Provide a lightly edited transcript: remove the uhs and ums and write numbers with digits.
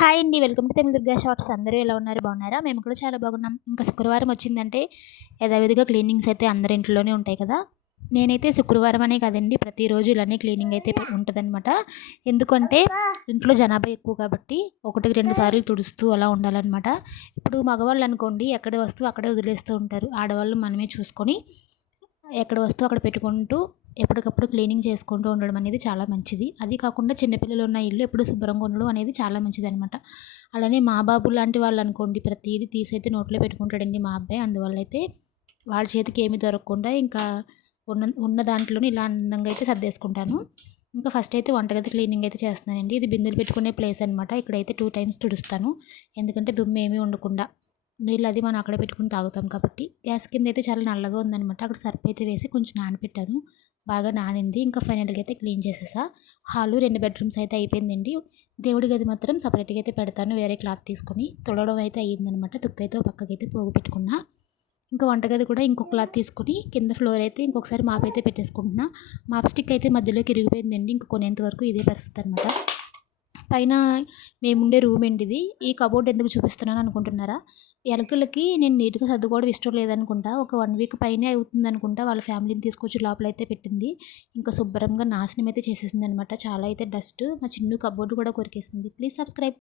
Hi అండి. Welcome to Telugu Durga shorts. అందరూ ఎలా ఉన్నారు? బాగున్నారా? మేము కూడా చాలా బాగున్నాం. ఇంకా శుక్రవారం వచ్చిందంటే యథావిధిగా క్లీనింగ్స్ అయితే అందరి ఇంట్లోనే ఉంటాయి కదా. నేనైతే శుక్రవారం అనే కదండి, ప్రతిరోజు ఇలానే క్లీనింగ్ అయితే ఉంటుందన్నమాట. ఎందుకంటే ఇంట్లో జనాభా ఎక్కువ కాబట్టి ఒకటికి 2 సార్లు తుడుస్తూ అలా ఉండాలన్నమాట. ఇప్పుడు మగవాళ్ళు అనుకోండి, ఎక్కడ వస్తువు అక్కడే వదిలేస్తూ ఉంటారు. ఆడవాళ్ళు మనమే చూసుకొని ఎక్కడ వస్తువు అక్కడ పెట్టుకుంటూ ఎప్పటికప్పుడు క్లీనింగ్ చేసుకుంటూ ఉండడం అనేది చాలా మంచిది. అది కాకుండా చిన్నపిల్లలు ఉన్న ఇల్లు ఎప్పుడు శుభ్రంగా ఉండడం అనేది చాలా మంచిదనమాట. అలానే మా బాబు లాంటి వాళ్ళు అనుకోండి, ప్రతిదీ తీసైతే నోట్లో పెట్టుకుంటాడండి మా అబ్బాయి. అందువల్ల అయితే వాళ్ళ చేతికి ఏమి దొరకకుండా ఇంకా ఉన్న దాంట్లోనే ఇలా అందంగా అయితే సర్దేసుకుంటాను. ఇంకా ఫస్ట్ అయితే వంటగది క్లీనింగ్ అయితే చేస్తున్నానండి. ఇది బిందెలు పెట్టుకునే ప్లేస్ అనమాట. ఇక్కడైతే 2 టైమ్స్ తుడుస్తాను, ఎందుకంటే దుమ్ము ఏమీ ఉండకుండా. నీళ్ళు అది మనం అక్కడే పెట్టుకుని తాగుతాం కాబట్టి. గ్యాస్ కింద అయితే చాలా నల్లగా ఉందనమాట. అక్కడ సర్ఫ్ అయితే వేసి కొంచెం నానబెట్టాను. బాగా నానింది. ఇంకా ఫైనల్గా అయితే క్లీన్ చేసేసా. హాలు 2 బెడ్రూమ్స్ అయితే అయిపోయిందండి. దేవుడి గది మాత్రం సపరేట్గా అయితే పెడతాను, వేరే క్లాత్ తీసుకొని. తుడవడం అయితే అయ్యిందనమాట. తుక్కైతే పక్కకైతే పోగు పెట్టుకున్నా. ఇంకా వంటగది కూడా ఇంకొక క్లాత్ తీసుకొని కింద ఫ్లోర్ అయితే ఇంకొకసారి మాప్ అయితే పెట్టేసుకుంటున్నా. మాప్ స్టిక్ అయితే మధ్యలోకి ఇరిగిపోయిందండి. ఇంక కొనేంత వరకు ఇదే పరిస్థితి అనమాట. పైన మేముండే రూమ్ అండి ఇది. ఈ కబోర్డ్ ఎందుకు చూపిస్తున్నాను అనుకుంటున్నారా? ఎలకలకి నేను నీట్‌గా సర్దుకోవడం ఇష్టం లేదనుకుంటా. ఒక 1 వీక్ పైనే అవుతుందనుకుంటా వాళ్ళ ఫ్యామిలీని తీసుకొచ్చి లోపలైతే పెట్టింది. ఇంకా శుభ్రంగా నాశనం అయితే చేసేసిందనమాట. చాలా అయితే డస్ట్. మా చిన్ను కబోర్డ్ కూడా కొరికేసింది. Please subscribe.